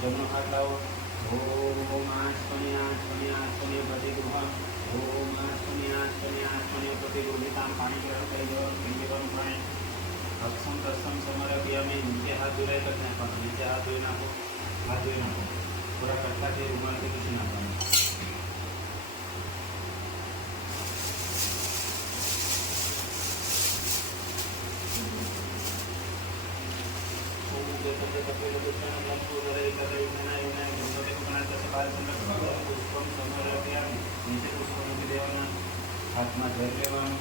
जमनो हाथ लाओ। ओम आश्वने आश्वने आश्वने प्रतिगृहम्। ओम आश्वने आश्वने आश्वने प्रतिगृहितां पाणी ग्रहण कर लो। पिंजरम पाणी अक्षम तत्सम समर्पयामि। नीचे हाथ धोए कर नाखो। नीचे हाथ धोई नाखो। हाथ धोई नाखो। पूरा कट्टा के रुमाल से कुछ नाखो। हाथમાં ધરી લેવાનું.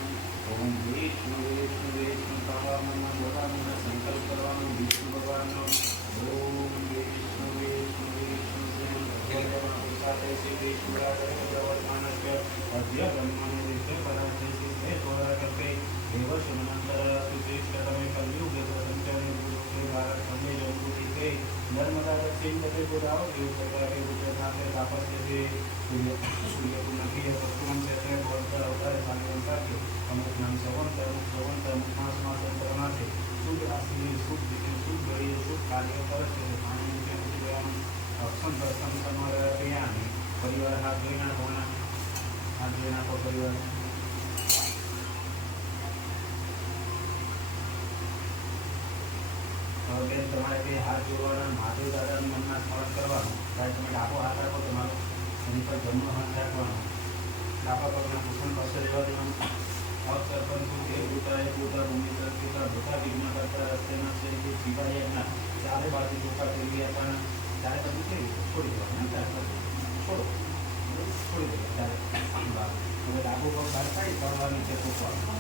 ઓમ વિષ્ણુ વિષ્ણુ વિષ્ણુ કાળા મનમાં બોલાવવાના સંકલ્પ કરવાનો વિષ્ણુ ભગવાનનો. ઓમ વિષ્ણુ વિષ્ણુ વિષ્ણુ ભગવાન સાથે શ્રી વિષ્ણુ પ્રવર્તમાનસ્ય અધ્ય બ્રહ્માને વિષ્ણુ પરાજય શ્રી થોડા કરતે દેવ સુમનંતર સુશ્રેષ્ઠતમે કલયુગ સંચરણ ગુરુ ભારત સમય જગુતિ તે નર્મદા દક્ષિણ તટે ગોદાવ દેવ પ્રકારે ગુજરાત તાપસ છે सूर्य को नदी वस्तुओं से बहुत अवतार साधन के अमुक नाम सवंत अमुक मास मास अंतरणा से शुद्ध असली शुद्ध शुद्ध बड़ी शुद्ध कार्य कर पानी अक्षम दर्शन समर्पया परिवार हाथ धोना होना हाथ धोना को परिवार बेन तमारे हाथ जोड़वाना महादेव दादा मन में स्मरण करवा તમે ડાબો હાથ રાખો તમારો એની પર જમણો હાથ રાખવાનો ડાબા પગના ઘૂંટણ પાસે રહેવા દેવાનું અપ સરપંચ એ ભૂતા ભૂમિ પિતા ભૂતા વિઘ્ન કરતા રસ્તેના શરીર સિવાયના ચારે બાજુ ટોકા ફેરવી આપવાના ત્યારે તમે કેવી છોડી દેવાના ત્યારે છોડો છોડી દેવા ત્યારે હવે ડાબો પગ બહાર કાઢી કરવા નીચે ફૂંકવાનો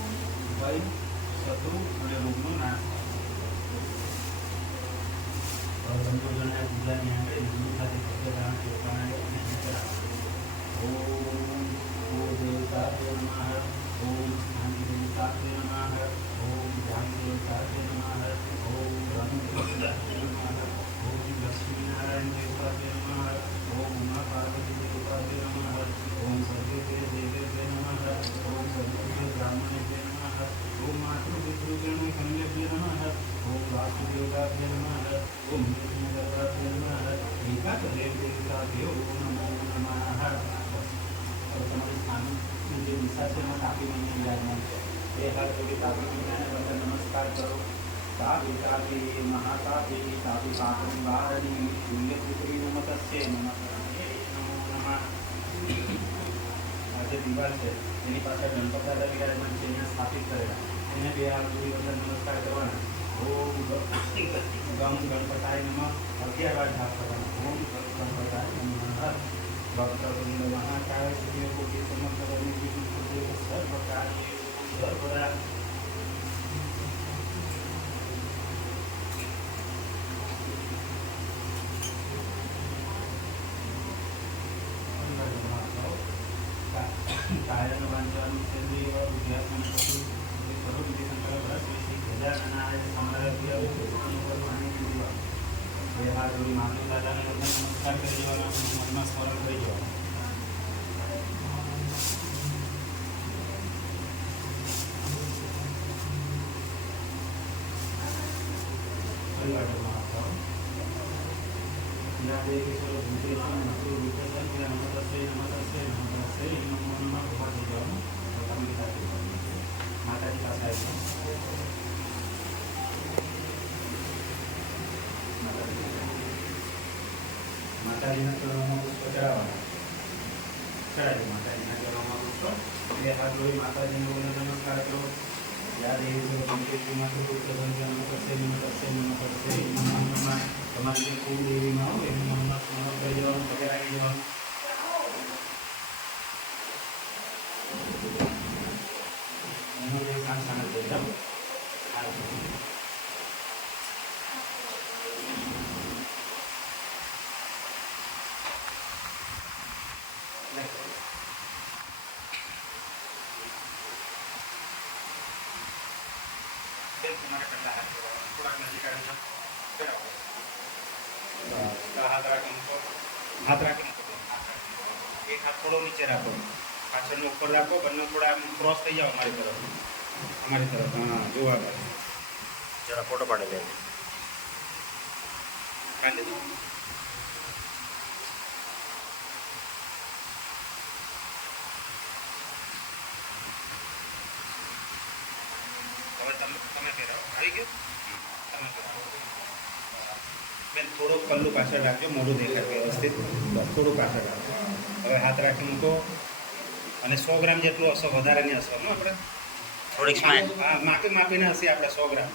ભય શત્રુ અને રોગનો નાશ સંતોષના પૂજાની આંગળે હિન્દુ સાથે ભગવાન ચોપાણા ઓમ દેવતાભ્યો નમઃ ઓમ શાંતિ દેવતાભ્યો નમઃ ઓમ ધ્યાન દેવતાભ્યો નમઃ ઓમ રમ દેવતાભ્યો નમઃ ઓમ લક્ષ્મીનારાયણ દેવતાભ્યો નમઃ ઓમ ઉમા પાર્વતી દેવતાભ્યો નમઃ ઓમ સર્વેભ્યો દેવેભ્યો નમઃ ઓમ સર્વેભ્યો બ્રાહ્મણેભ્યો નમઃ ઓમ માતૃપિતૃગણ કન્યાભ્યો નમઃ ओम वासुदेवताभ्यो नमः ओम विष्णुदेवताभ्यो नमः एकादेवदेवताभ्यो नमो नमः और તમારી સ્થાનની જે દિશા છે એમાં તાપી મહિને વિરાજમાન છે એ હાથ જોડી તાપી મહિનાને બધા નમસ્કાર કરો તાપી તાપી મહાતાપી તાપી પાપની વારણી શૂન્યપુત્રી નમતસ્ય નમો નમઃ આ જે દિવાલ છે એની પાછળ ગણપત દાદા વિરાજમાન છે એને સ્થાપિત કરેલા એને બે હાથ જોડી બધા નમસ્કાર કરવાના ओम गम गणपताय नमः 11 बार जाप करना ओम गणपताय नमः भक्तवृंद महाकाय सूर्य को के समस्त करने की सर्व कार्य सर्वदा कायन वांचन सेंद्रिय विद्यासन करू सर्व विधि संकल्प रस गजाननाय समर्प्य पाणी पीवा બે હાથ જોડી માતા દાદાને નમસ્કાર કરી દેવાના મનમાં સ્મરણ કરી દેવાનું પરિવારમાં આવો યા દેવેશ્વર ભૂતેશ્વર નમસ્તે વિકસન યા નમસ્તે નમસ્તે નમસ્તે નમો નમઃ ઉભા થઈ જવાનું પોતાની સાથે માતાજી પાસે આવી માતાજીના ચરણોમાં પુષ્પ ચડાવવાના ચડાવી માતાજીના ચરણોમાં પુષ્પ બે હાથ જોડી માતાજીને બોલે નમસ્કાર કરો યા દેવી માતૃ પુત્ર સંખ્યા નમસ્તે નમસ્તે નમસ્તે નમઃ નમઃ તમારી જે કુલ દેવીમાં હોય એનું મનમાં સ્મરણ કરી દેવાનું પગે રાખી દેવાનું એનો જે કામ સાંજ થઈ જાઓ हाथ राखी एक हाथ थोड़ो नीचे रखो पाछળ ऊपर रखो બંને थोड़ा क्रॉस થઈ જાઓ हमारी तरफ हाँ जो आगे जरा फोटो पाड़े ले આવી ગયું તમે બેન થોડુંક પલ્લું પાછળ રાખજો, મોઢું દેખાય વ્યવસ્થિત, બસ થોડું પાછળ રાખજો. હવે હાથ રાખી મૂકો અને 100 ગ્રામ જેટલું હશો, વધારે નહીં હશો આપણે થોડીક સ્માઈલ. હા, માપીને હશે આપણે 100 ગ્રામ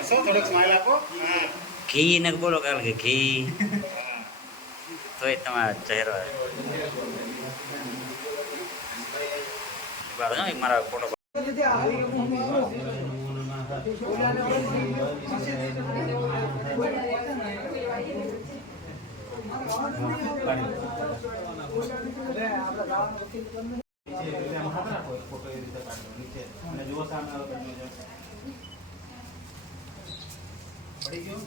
હશો. થોડોક સ્માઈલ આપો. હા, ઘી ને બોલો કારણ કે ઘી હા. તોય તમારો ચહેરો મારા ફોટો પડી ગયો.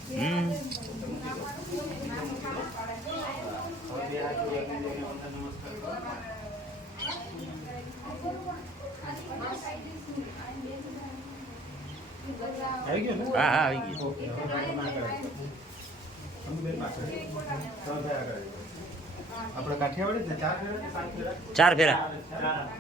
આવી ગયો ને? હા હા આવી ગયું. ઓકે. આપણે કાઠિયાવાડી ને 4 ફેરા 4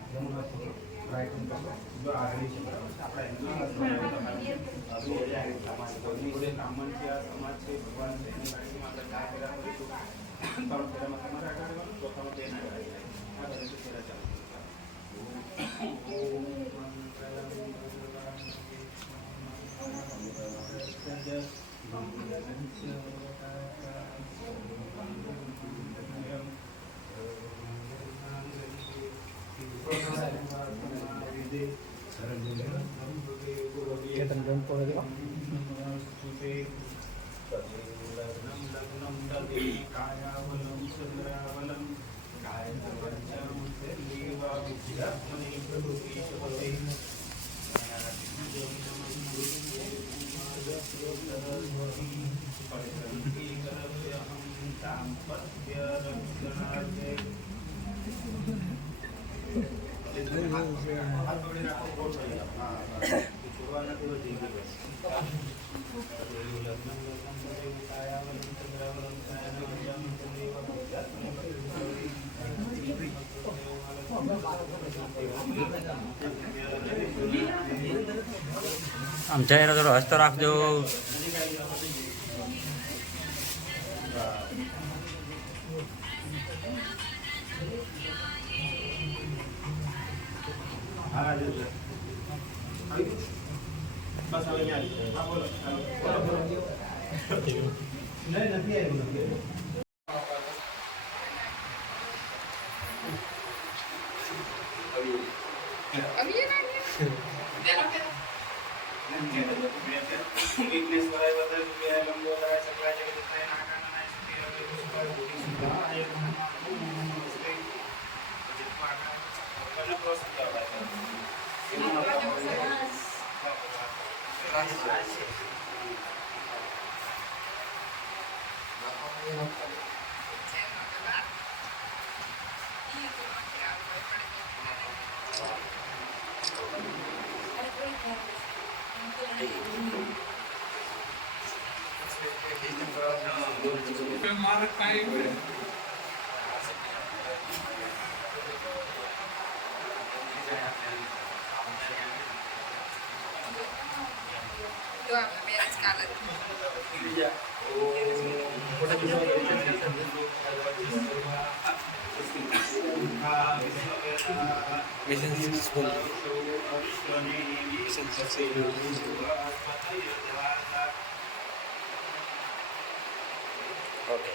આમ ચહેરો થોડો હસતો રાખજો. બસ હવે ક્યાં હા બોલો નથી આવ્યું वीकनेस वाला बता दिया लंबो का सकरा जगह दिखाए नाका ना ઓકે.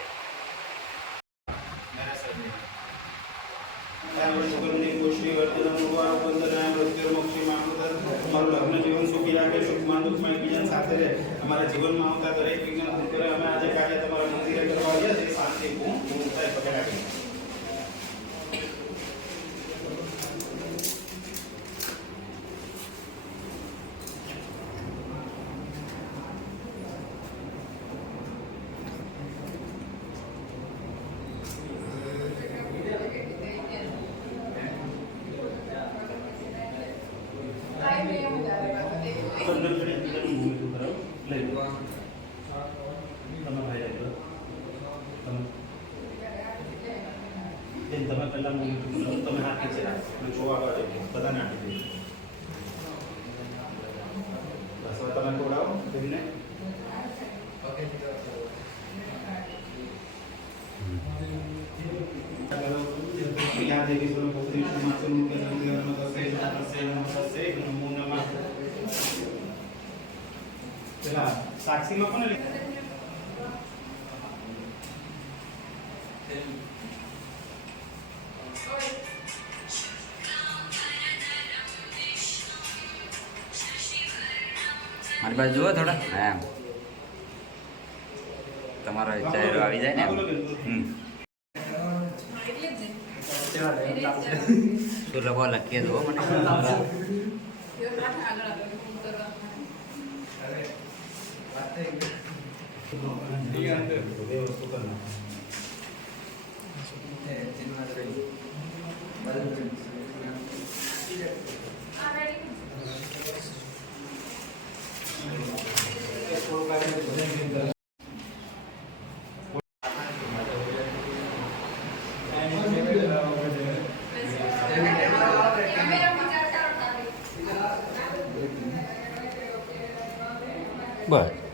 લગ્ન જીવન સુખી રાખે, સુખમાં દુઃખમાં એકબીજા સાથે રહે. અમારા જીવનમાં આવતા દરેક વિઘ્ન દૂર કરે. અમે આજે કાર્ય તમારા મંદિરે કરવા આવ્યા છીએ. શાંતિ પૂર્ણ થાય પકડાવી. તમે પહેલા તમે હાથ નીચે રાખો, જોવા બધાને આપી દે. દેવી સર્વભૂતેષુ માતૃરૂપે નમો તસ્સૈ નમો તસ્સૈ નમો નમઃ. પેલા સાક્ષીમાં કોને મારી બાજુ જુઓ થોડા હા એમ તમારો ચહેરો આવી જાય ને એમ. શું લખો લખીએ જુઓ મને બસ